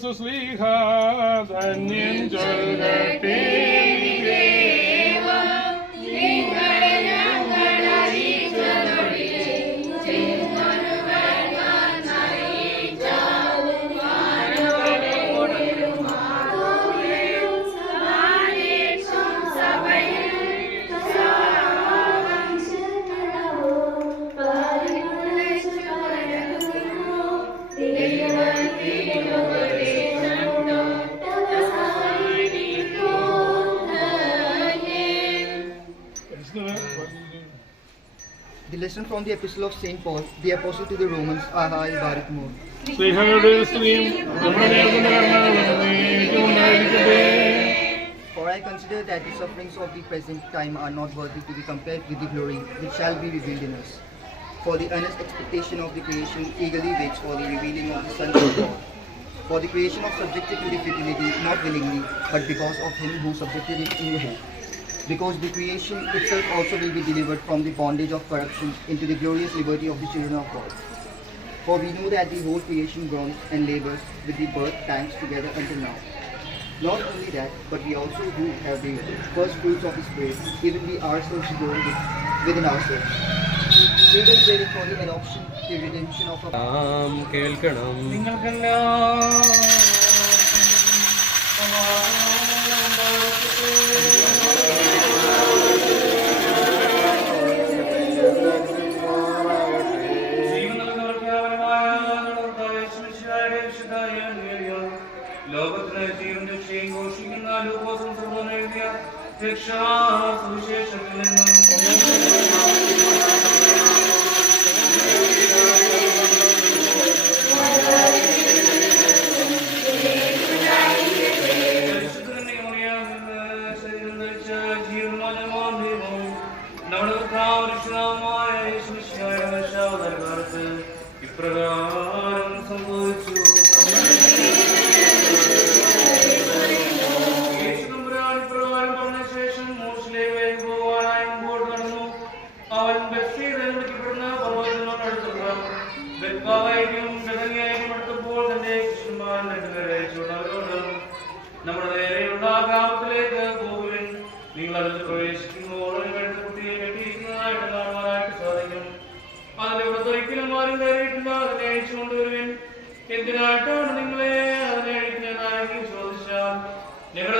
So we have an internet. The lesson from the Epistle of St. Paul, the Apostle to the Romans, Ahai Barak More. സ്നേഹങ്ങളുടെ സ്ത്രീയും നമ്മുടെ നേർക്കുന്ന കർണകളും നീക്കും ഉണ്ടായിരിക്കട്ടെ For I consider that the sufferings of the present time are not worthy to be compared with the glory which shall be revealed in us. For the earnest expectation of the creation eagerly waits for the revealing of the sons of God. For the creation was subjected to the futility, not willingly, but because of him who subjected it in hope. Because the creation itself also will be delivered from the bondage of corruption into the glorious liberty of the children of God. For we know that the whole creation groans and labors with the birth pangs together until now. Not only that, but we also who have the first fruits of His Spirit, even we ourselves grow with- within ourselves. Eagerly waiting for the adoption, the redemption of our നാം കേൾക്കണം ലോകത്തിന് ജീവൻ രക്ഷയും ഘോഷിക്കുന്ന ലൂക്കോസും സുഹൃത്തും എഴുതിയ രക്ഷാ സുവിശേഷത്തിൽ നിന്നും പരിശുദ്ധനെ മുറിയാകുന്ന ശരീരം ധരിച്ച ജീവന്മാനമായ ദൈവം നമ്മുടെ കർത്താവ് രക്ഷിതാവുമായ യേശുമിശിഹായ വർഷാവതാരകാലത്ത് ഇപ്രകാരം ബദ്വാവായിരിക്കും ഗതകയായിരിക്കും അടുത്തപ്പോൾ തന്റെ കൃഷ്ണന്മാരൻ രണ്ടുപേരെ അയച്ചുകൊണ്ട് അവരോട് നമ്മുടെ നേരെയുള്ള ആ ഗ്രാമത്തിലേക്ക് പോകുവിൻ. നിങ്ങൾ അതിൽ പ്രവേശിക്കുമ്പോൾ ഒരു കഴുത്ത് കുട്ടിയെ കെട്ടിയിരിക്കുന്നതായിട്ട് കാണുവാനായിട്ട് സാധിക്കും. അതിന്റെ ഇവിടുത്തെ ഒരിക്കലും ആരും കയറിയിട്ടില്ല. എന്തിനായിട്ടാണ് നിങ്ങളെ അതിനെ അഴിക്കുന്നതെന്നാരെങ്കിലും ചോദിച്ചാൽ നിങ്ങളുടെ